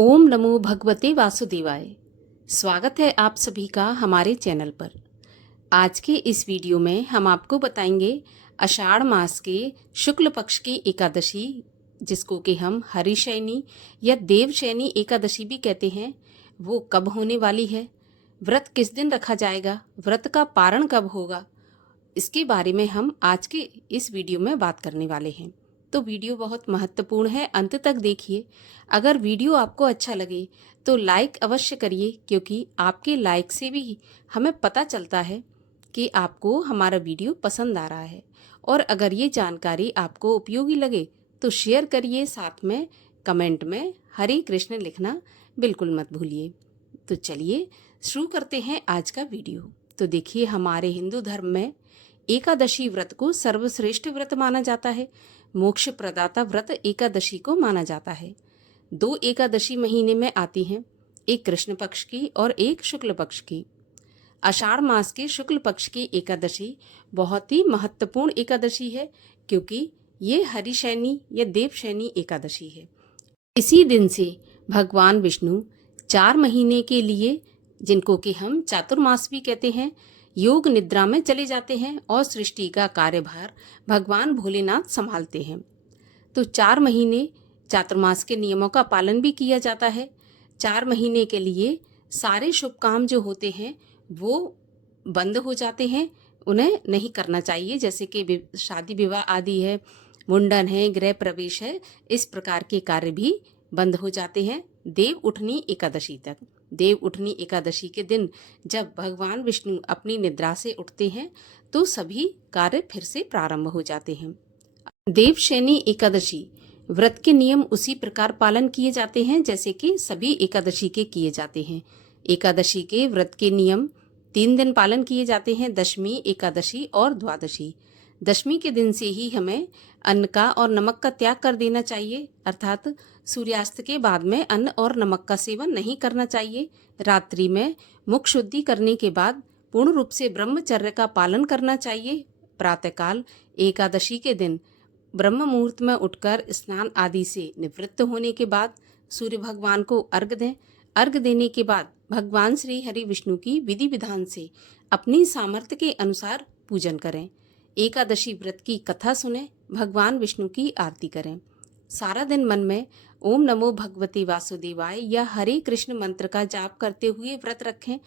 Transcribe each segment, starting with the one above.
ओम नमो भगवते वासुदेवाय। स्वागत है आप सभी का हमारे चैनल पर। आज के इस वीडियो में हम आपको बताएंगे आषाढ़ मास के शुक्ल पक्ष की एकादशी, जिसको कि हम हरिशयनी या देवशयनी एकादशी भी कहते हैं, वो कब होने वाली है, व्रत किस दिन रखा जाएगा, व्रत का पारण कब होगा, इसके बारे में हम आज के इस वीडियो में बात करने वाले हैं। तो वीडियो बहुत महत्वपूर्ण है, अंत तक देखिए। अगर वीडियो आपको अच्छा लगे तो लाइक अवश्य करिए, क्योंकि आपके लाइक से भी हमें पता चलता है कि आपको हमारा वीडियो पसंद आ रहा है। और अगर ये जानकारी आपको उपयोगी लगे तो शेयर करिए, साथ में कमेंट में हरे कृष्ण लिखना बिल्कुल मत भूलिए। तो चलिए शुरू करते हैं आज का वीडियो। तो देखिए, हमारे हिंदू धर्म में एकादशी व्रत को सर्वश्रेष्ठ व्रत माना जाता है। मोक्ष प्रदाता व्रत एकादशी को माना जाता है। 2 एकादशी महीने में आती हैं, एक कृष्ण पक्ष की और एक शुक्ल पक्ष की। आषाढ़ मास के शुक्ल पक्ष की एकादशी बहुत ही महत्वपूर्ण एकादशी है, क्योंकि ये हरिशयनी या देवशयनी एकादशी है। इसी दिन से भगवान विष्णु 4 महीने के लिए, जिनको कि हम चातुर्मास भी कहते हैं, योग निद्रा में चले जाते हैं और सृष्टि का कार्यभार भगवान भोलेनाथ संभालते हैं। तो 4 महीने चातुर्मास के नियमों का पालन भी किया जाता है। 4 महीने के लिए सारे शुभ काम जो होते हैं वो बंद हो जाते हैं, उन्हें नहीं करना चाहिए। जैसे कि शादी विवाह आदि है, मुंडन है, गृह प्रवेश है, इस प्रकार के कार्य भी बंद हो जाते हैं देव उठनी एकादशी तक। देव उठनी एकादशी के दिन जब भगवान विष्णु अपनी निद्रा से उठते हैं तो सभी कार्य फिर से प्रारंभ हो जाते हैं। देवशयनी एकादशी व्रत के नियम उसी प्रकार पालन किए जाते हैं जैसे कि सभी एकादशी के किए जाते हैं। एकादशी के व्रत के नियम 3 दिन पालन किए जाते हैं, दशमी, एकादशी और द्वादशी। दशमी के दिन से ही हमें अन्न का और नमक का त्याग कर देना चाहिए, अर्थात सूर्यास्त के बाद में अन्न और नमक का सेवन नहीं करना चाहिए। रात्रि में मुख शुद्धि करने के बाद पूर्ण रूप से ब्रह्मचर्य का पालन करना चाहिए। प्रातःकाल एकादशी के दिन ब्रह्म मुहूर्त में उठकर स्नान आदि से निवृत्त होने के बाद सूर्य भगवान को अर्घ्य दें। अर्घ्य देने के बाद भगवान श्री हरि विष्णु की विधि विधान से अपनी सामर्थ्य के अनुसार पूजन करें। एकादशी व्रत की कथा सुने, भगवान विष्णु की आरती करें। सारा दिन मन में ओम नमो भगवते वासुदेवाय या हरे कृष्ण मंत्र का जाप करते हुए व्रत रखें।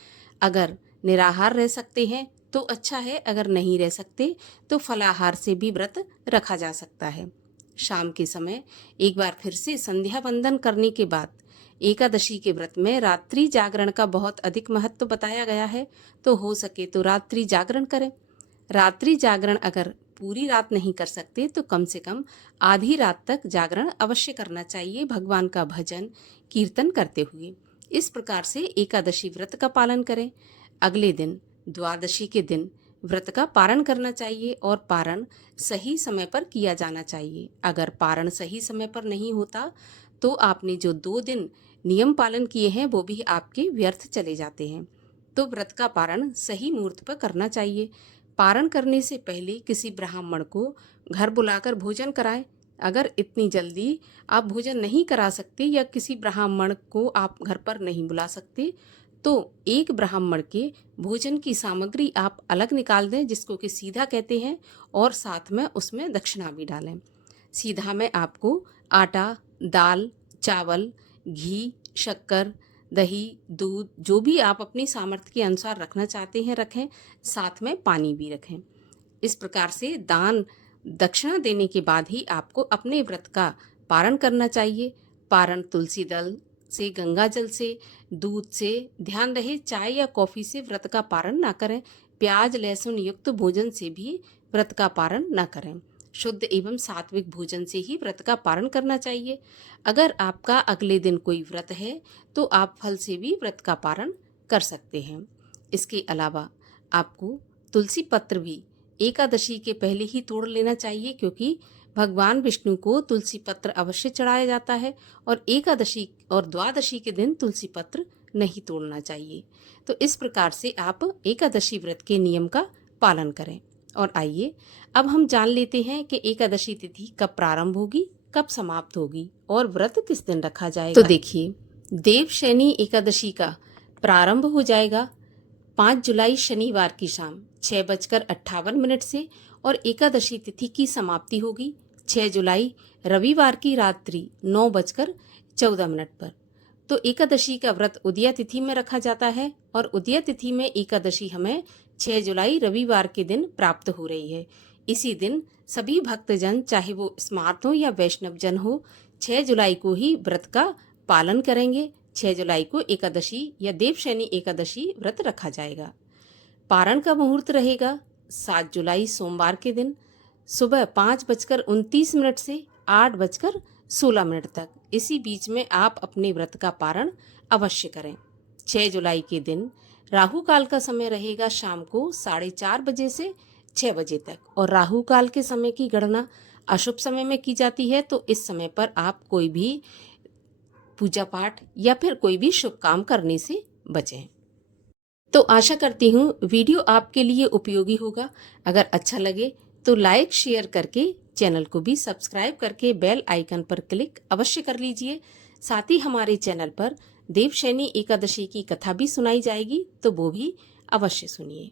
अगर निराहार रह सकते हैं तो अच्छा है, अगर नहीं रह सकते तो फलाहार से भी व्रत रखा जा सकता है। शाम के समय एक बार फिर से संध्या वंदन करने के बाद एकादशी के व्रत में रात्रि जागरण का बहुत अधिक महत्व बताया गया है, तो हो सके तो रात्रि जागरण करें। रात्रि जागरण अगर पूरी रात नहीं कर सकते तो कम से कम आधी रात तक जागरण अवश्य करना चाहिए, भगवान का भजन कीर्तन करते हुए। इस प्रकार से एकादशी व्रत का पालन करें। अगले दिन द्वादशी के दिन व्रत का पारण करना चाहिए और पारण सही समय पर किया जाना चाहिए। अगर पारण सही समय पर नहीं होता तो आपने जो 2 दिन नियम पालन किए हैं वो भी आपके व्यर्थ चले जाते हैं। तो व्रत का पारण सही मुहूर्त पर करना चाहिए। पारण करने से पहले किसी ब्राह्मण को घर बुलाकर भोजन कराएं। अगर इतनी जल्दी आप भोजन नहीं करा सकते या किसी ब्राह्मण को आप घर पर नहीं बुला सकते तो एक ब्राह्मण के भोजन की सामग्री आप अलग निकाल दें, जिसको कि सीधा कहते हैं, और साथ में उसमें दक्षिणा भी डालें। सीधा में आपको आटा, दाल, चावल, घी, शक्कर, दही, दूध, जो भी आप अपनी सामर्थ्य के अनुसार रखना चाहते हैं रखें, साथ में पानी भी रखें। इस प्रकार से दान दक्षिणा देने के बाद ही आपको अपने व्रत का पारण करना चाहिए। पारण तुलसी दल से, गंगा जल से, दूध से, ध्यान रहे चाय या कॉफ़ी से व्रत का पारण ना करें। प्याज लहसुन युक्त भोजन से भी व्रत का पारण ना करें। शुद्ध एवं सात्विक भोजन से ही व्रत का पारण करना चाहिए। अगर आपका अगले दिन कोई व्रत है तो आप फल से भी व्रत का पारण कर सकते हैं। इसके अलावा आपको तुलसी पत्र भी एकादशी के पहले ही तोड़ लेना चाहिए, क्योंकि भगवान विष्णु को तुलसी पत्र अवश्य चढ़ाया जाता है और एकादशी और द्वादशी के दिन तुलसी पत्र नहीं तोड़ना चाहिए। तो इस प्रकार से आप एकादशी व्रत के नियम का पालन करें। और आइए अब हम जान लेते हैं कि एकादशी तिथि कब प्रारंभ होगी, कब समाप्त होगी और व्रत किस दिन रखा जाएगा। तो देखिए, देवशयनी एकादशी का प्रारंभ हो जाएगा 5 जुलाई शनिवार की शाम 6:58 से और एकादशी तिथि की समाप्ति होगी 6 जुलाई रविवार की रात्रि 9:14 पर। तो एकादशी का व्रत उदया तिथि में रखा जाता है और उदया तिथि में एकादशी हमें 6 जुलाई रविवार के दिन प्राप्त हो रही है। इसी दिन सभी भक्तजन, चाहे वो स्मार्त हो या वैष्णव जन हो, 6 जुलाई को ही व्रत का पालन करेंगे। 6 जुलाई को एकादशी या देवशयनी एकादशी व्रत रखा जाएगा। पारण का मुहूर्त रहेगा 7 जुलाई सोमवार के दिन सुबह 5:29 से 8:16 तक। इसी बीच में आप अपने व्रत का पारण अवश्य करें। 6 जुलाई के दिन राहु काल का समय रहेगा शाम को 4:30 बजे से 6 बजे तक और राहु काल के समय की गणना अशुभ समय में की जाती है। तो इस समय पर आप कोई भी पूजा पाठ या फिर कोई भी शुभ काम करने से बचें। तो आशा करती हूँ वीडियो आपके लिए उपयोगी होगा। अगर अच्छा लगे तो लाइक शेयर करके चैनल को भी सब्सक्राइब करके बेल आइकन पर क्लिक अवश्य कर लीजिए। साथ ही हमारे चैनल पर देवशयनी एकादशी की कथा भी सुनाई जाएगी, तो वो भी अवश्य सुनिए।